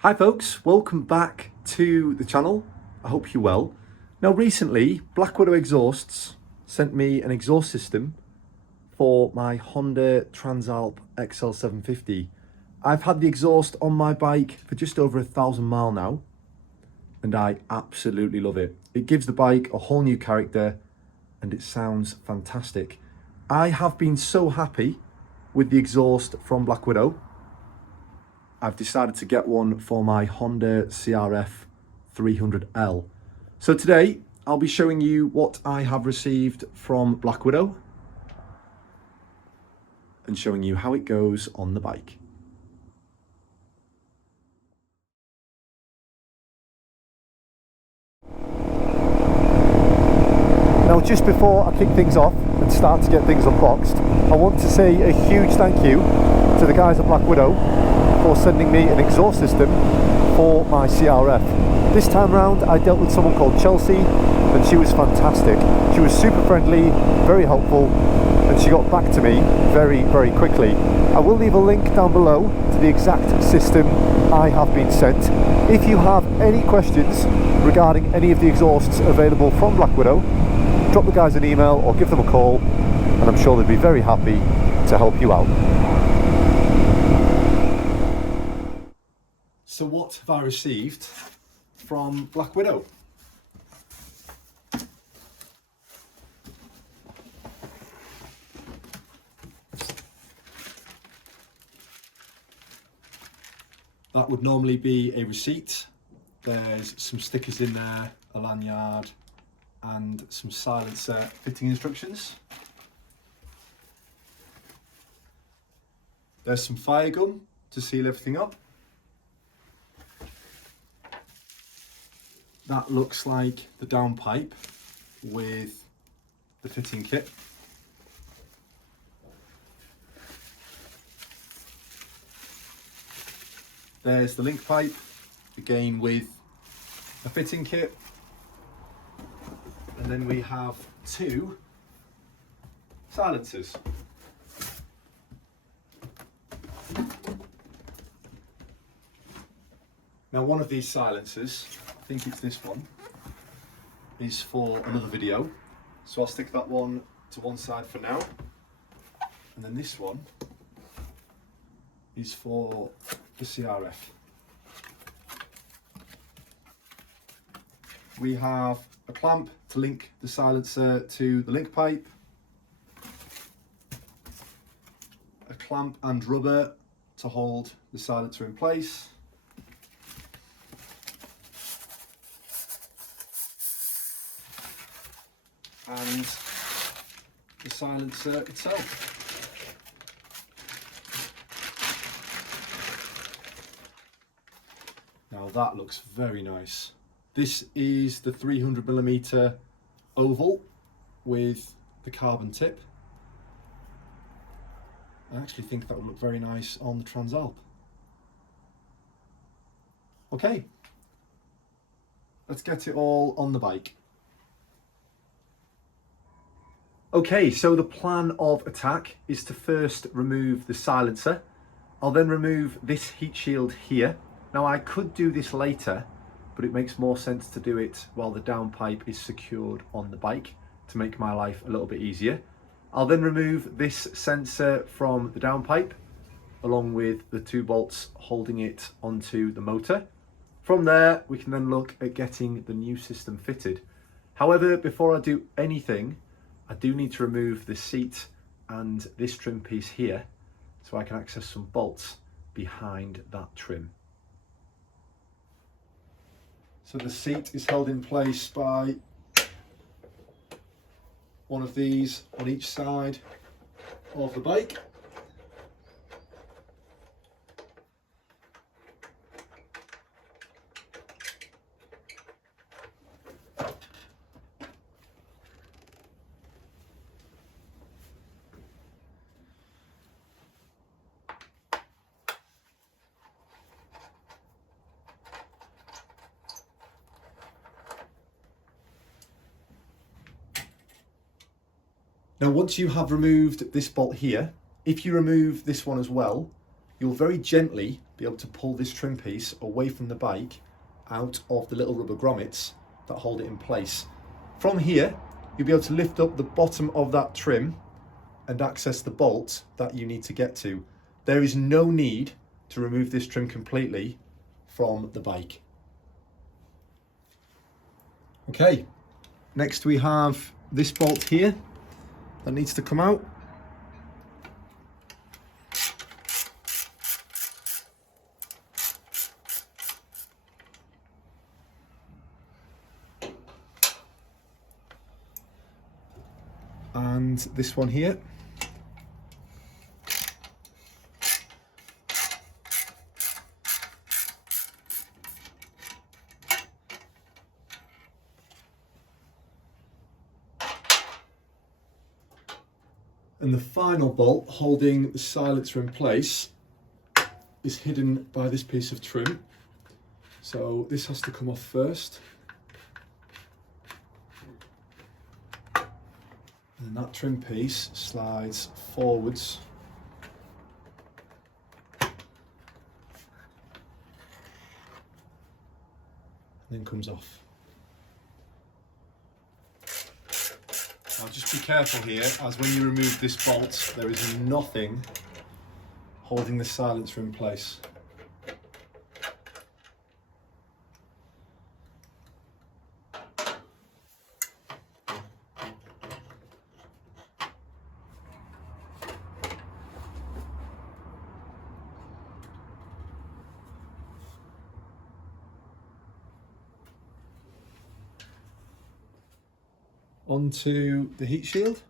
Hi folks, welcome back to the channel. I hope you're well. Now recently, Black Widow Exhausts sent me an exhaust system for my Honda Transalp XL750. I've had the exhaust on my bike for just over 1,000 miles now, and I absolutely love it. It gives the bike a whole new character and it sounds fantastic. I have been so happy with the exhaust from Black Widow. I've decided to get one for my Honda CRF 300L. So today I'll be showing you what I have received from Black Widow and showing you how it goes on the bike. Now, just before I kick things off and start to get things unboxed, I want to say a huge thank you to the guys at Black Widow for sending me an exhaust system for my CRF. This time round I dealt with someone called Chelsea and she was fantastic. She was super friendly, very helpful, and she got back to me very quickly. I will leave a link down below to the exact system I have been sent. If you have any questions regarding any of the exhausts available from Black Widow, drop the guys an email or give them a call and I'm sure they'd be very happy to help you out. So what have I received from Black Widow? That would normally be a receipt. There's some stickers in there, a lanyard, and some silencer fitting instructions. There's some fire gum to seal everything up. That looks like the downpipe with the fitting kit. There's the link pipe, again with a fitting kit. And then we have two silencers. Now one of these silencers, I think it's this one, is for another video. So I'll stick that one to one side for now. And then this one is for the CRF. We have a clamp to link the silencer to the link pipe, a clamp and rubber to hold the silencer in place, and the silencer itself. Now that looks very nice. This is the 300mm oval with the carbon tip. I actually think that would look very nice on the Transalp. Okay, let's get it all on the bike. Okay, so the plan of attack is to first remove the silencer. I'll then remove this heat shield here. Now I could do this later, but it makes more sense to do it while the downpipe is secured on the bike to make my life a little bit easier. I'll then remove this sensor from the downpipe along with the two bolts holding it onto the motor. From there, we can then look at getting the new system fitted. However, before I do anything, I do need to remove the seat and this trim piece here so I can access some bolts behind that trim. So the seat is held in place by one of these on each side of the bike. Now, once you have removed this bolt here, if you remove this one as well, you'll very gently be able to pull this trim piece away from the bike out of the little rubber grommets that hold it in place. From here, you'll be able to lift up the bottom of that trim and access the bolt that you need to get to. There is no need to remove this trim completely from the bike. Okay, next we have this bolt here that needs to come out. And this one here. And the final bolt holding the silencer in place is hidden by this piece of trim. So this has to come off first. And that trim piece slides forwards. And then comes off. Now just be careful here, as when you remove this bolt, there is nothing holding the silencer in place. Onto the heat shield.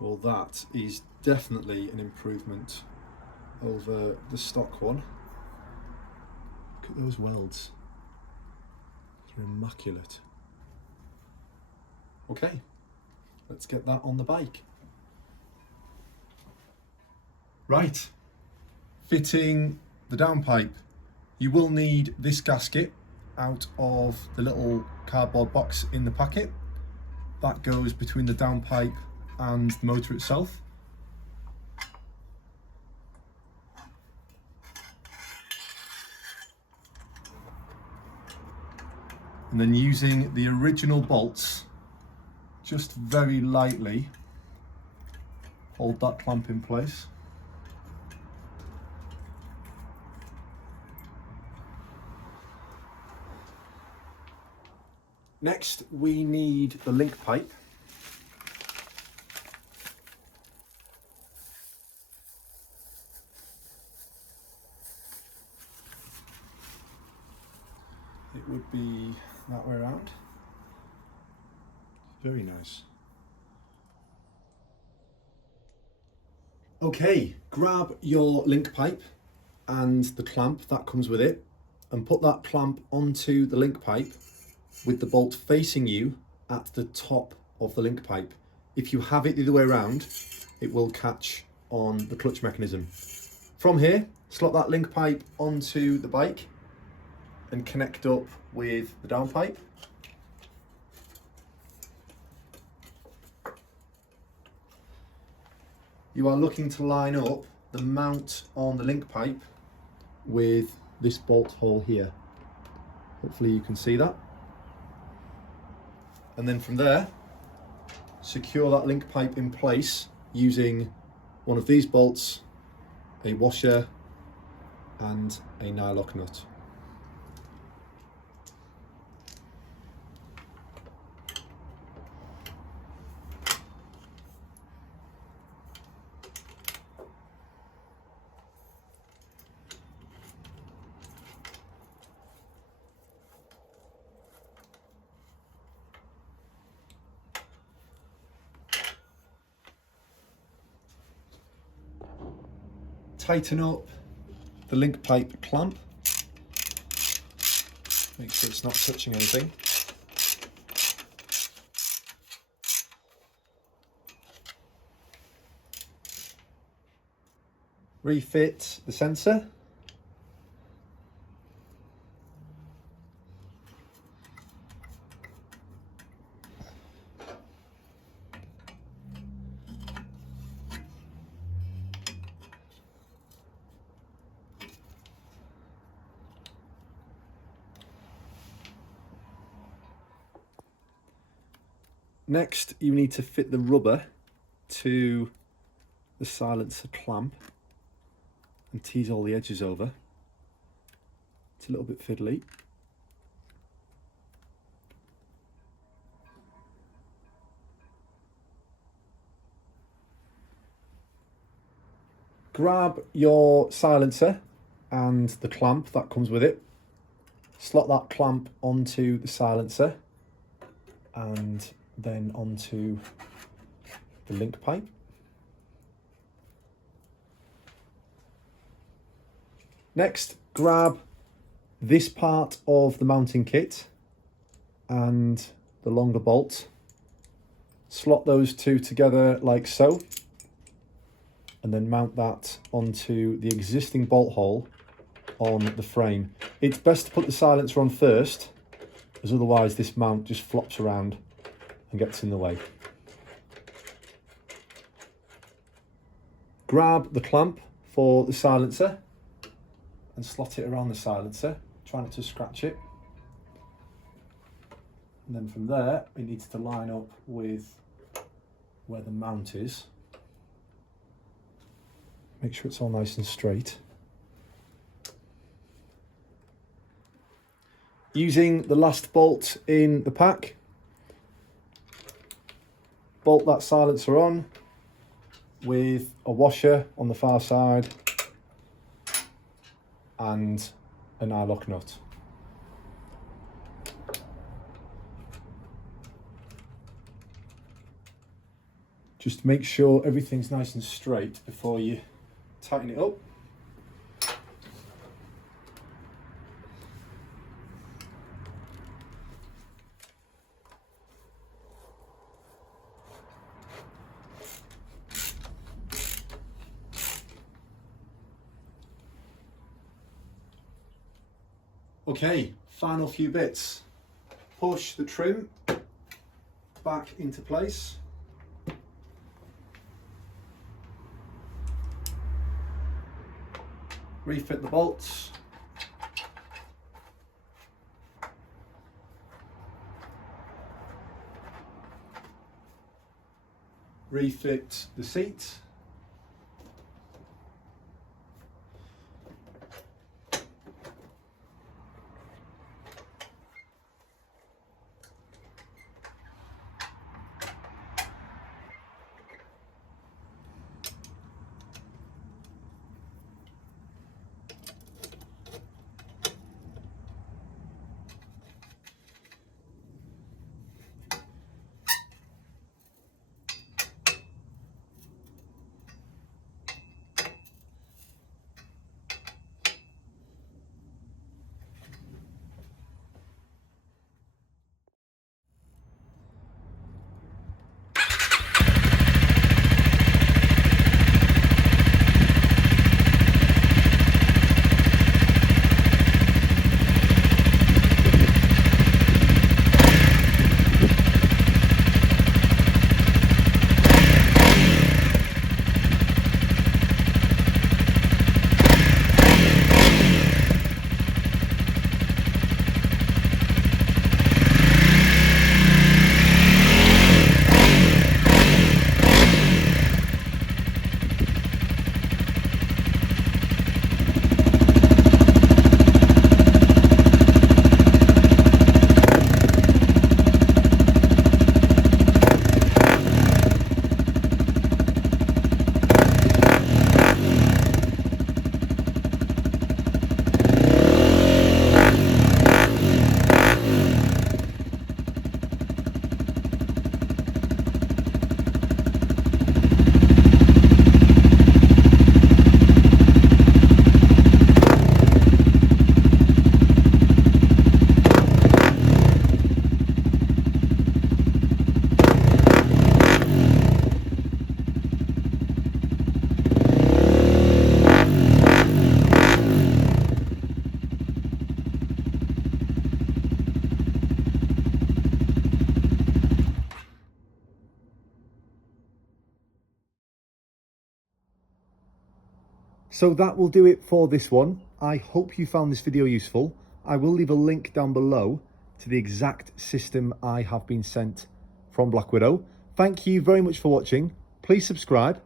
Well, that is definitely an improvement over the stock one. Look at those welds. They're immaculate. Okay, let's get that on the bike. Right, fitting the downpipe. You will need this gasket out of the little cardboard box in the packet. That goes between the downpipe and the motor itself. And then using the original bolts, just very lightly hold that clamp in place. Next, we need the link pipe. It would be that way around. Very nice. Okay, grab your link pipe and the clamp that comes with it and put that clamp onto the link pipe with the bolt facing you at the top of the link pipe. If you have it the other way around, it will catch on the clutch mechanism. From here, slot that link pipe onto the bike and connect up with the downpipe. You are looking to line up the mount on the link pipe with this bolt hole here. Hopefully you can see that. And then from there, secure that link pipe in place using one of these bolts, a washer and a nylock nut. Tighten up the link pipe clamp, make sure it's not touching anything. Refit the sensor. Next, you need to fit the rubber to the silencer clamp and tease all the edges over. It's a little bit fiddly. Grab your silencer and the clamp that comes with it. Slot that clamp onto the silencer and then onto the link pipe. Next, grab this part of the mounting kit and the longer bolt. Slot those two together like so, and then mount that onto the existing bolt hole on the frame. It's best to put the silencer on first, as otherwise this mount just flops around and gets in the way. Grab the clamp for the silencer and slot it around the silencer. Try not to scratch it. And then from there, it needs to line up with where the mount is. Make sure it's all nice and straight. Using the last bolt in the pack, bolt that silencer on with a washer on the far side and a nylock nut. Just make sure everything's nice and straight before you tighten it up. Okay, final few bits. Push the trim back into place. Refit the bolts. Refit the seat. So that will do it for this one. I hope you found this video useful. I will leave a link down below to the exact system I have been sent from Black Widow. Thank you very much for watching. Please subscribe,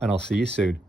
and I'll see you soon.